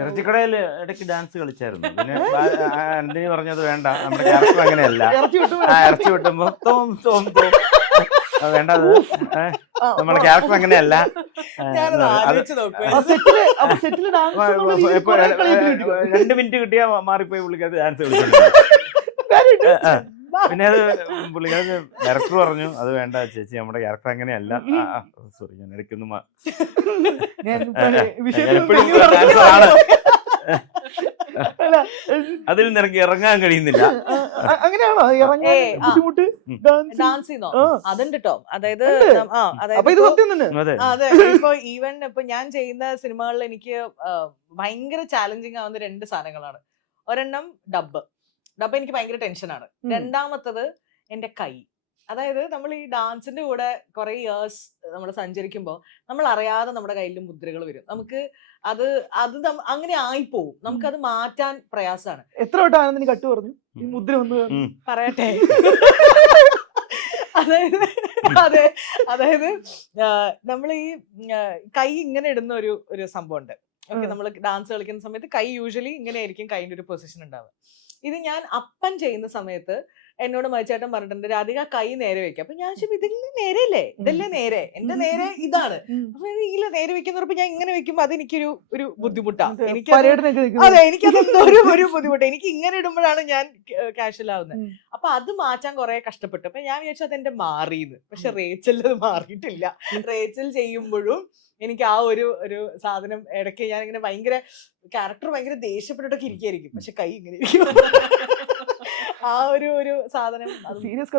ഇറച്ചിക്കടയിൽ ഇടയ്ക്ക് ഡാൻസ് കളിച്ചായിരുന്നു. പിന്നെ ആന്റണി പറഞ്ഞത് വേണ്ട, നമ്മുടെ ക്യാരക്ടർ അങ്ങനെയല്ല. ഇറച്ചി വെട്ടുമ്പോ തോം തോം തോം വേണ്ട, അത് നമ്മുടെ ക്യാരക്ടർ അങ്ങനെയല്ല. ഇപ്പൊ 2 മിനിറ്റ് കിട്ടിയാ മാറിപ്പോയി പുള്ളിക്കത് ഡാൻസ് കളിച്ചിട്ടുണ്ട്. പിന്നെ അത് പുള്ളിക്കത് ഡയറക്ടർ പറഞ്ഞു അത് വേണ്ട ചേച്ചി, നമ്മുടെ ക്യാരക്ടർ അങ്ങനെയല്ല. സോറി, ഞാൻ ഇടയ്ക്കൊന്നും അതിൽ നിനക്ക് ഇറങ്ങാൻ കഴിയുന്നില്ല. അങ്ങനെയാണോ ബുദ്ധിമുട്ട്? അതുണ്ട് കേട്ടോ. അതായത് അതെ, ഇപ്പൊ ഈവൻ ഇപ്പൊ ഞാൻ ചെയ്യുന്ന സിനിമകളിൽ എനിക്ക് ഭയങ്കര ചാലഞ്ചിങ് ആവുന്ന 2 സാധനങ്ങളാണ്. ഒരെണ്ണം ഡബ് എനിക്ക് ഭയങ്കര ടെൻഷനാണ്. രണ്ടാമത്തത് എന്റെ കൈ. അതായത് നമ്മൾ ഈ ഡാൻസിന്റെ കൂടെ കുറെ ഇയേഴ്സ് നമ്മൾ സഞ്ചരിക്കുമ്പോൾ നമ്മൾ അറിയാതെ നമ്മുടെ കയ്യിൽ മുദ്രകൾ വരും. നമുക്ക് അത് അങ്ങനെ ആയിപ്പോവും. നമുക്കത് മാറ്റാൻ പ്രയാസമാണ്. എത്ര വട്ടം ആനന്ദിനി കട്ട് പറഞ്ഞു ഈ മുദ്ര ഒന്ന് പറയട്ടെ? അതായത് നമ്മൾ ഈ കൈ ഇങ്ങനെ ഇടുന്ന ഒരു സംഭവം ഉണ്ട്. ഓക്കെ, നമ്മൾ ഡാൻസ് കളിക്കുന്ന സമയത്ത് കൈ യൂഷ്വലി ഇങ്ങനെ ആയിരിക്കും കൈൻ്റെ ഒരു പൊസിഷൻ ഉണ്ടാവുക. ഇത് ഞാൻ അപ്പൻ ചെയ്യുന്ന സമയത്ത് എന്നോട് മരിച്ചേട്ടൻ പറഞ്ഞിട്ടുണ്ട്, രാധിക കൈ നേരെ വെക്കാം. അപ്പൊ ഞാൻ ഇതിന് നേരെയല്ലേ, ഇതല്ലേ നേരെ, എന്റെ നേരെ ഇതാണ്. അപ്പൊ ഇതില്ല നേരെ വെക്കുന്നപ്പോ ഞാൻ ഇങ്ങനെ വെക്കുമ്പോ അതെനിക്കൊരു ബുദ്ധിമുട്ടാണ്. എനിക്കതെന്തോ ഒരു ബുദ്ധിമുട്ട്. എനിക്ക് ഇങ്ങനെ ഇടുമ്പോഴാണ് ഞാൻ കാഷ്വൽ ആവുന്നത്. അപ്പൊ അത് മാറ്റാൻ കുറെ കഷ്ടപ്പെട്ടു. അപ്പൊ ഞാൻ വിചാരിച്ചു അതെന്റെ മാറിയെന്ന്. പക്ഷെ റേച്ചൽ അത് മാറിയിട്ടില്ല. റേച്ചൽ ചെയ്യുമ്പോഴും എനിക്ക് ആ ഒരു സാധനം ഇടയ്ക്ക് ഞാൻ ഇങ്ങനെ ഭയങ്കര ക്യാരക്ടർ ഭയങ്കര ദേഷ്യപ്പെട്ടിട്ടൊക്കെ ഇരിക്കുകയായിരിക്കും, പക്ഷെ കൈ ഇങ്ങനെ ഇരിക്കും. ആ ഒരു സാധനം സീരിയസ്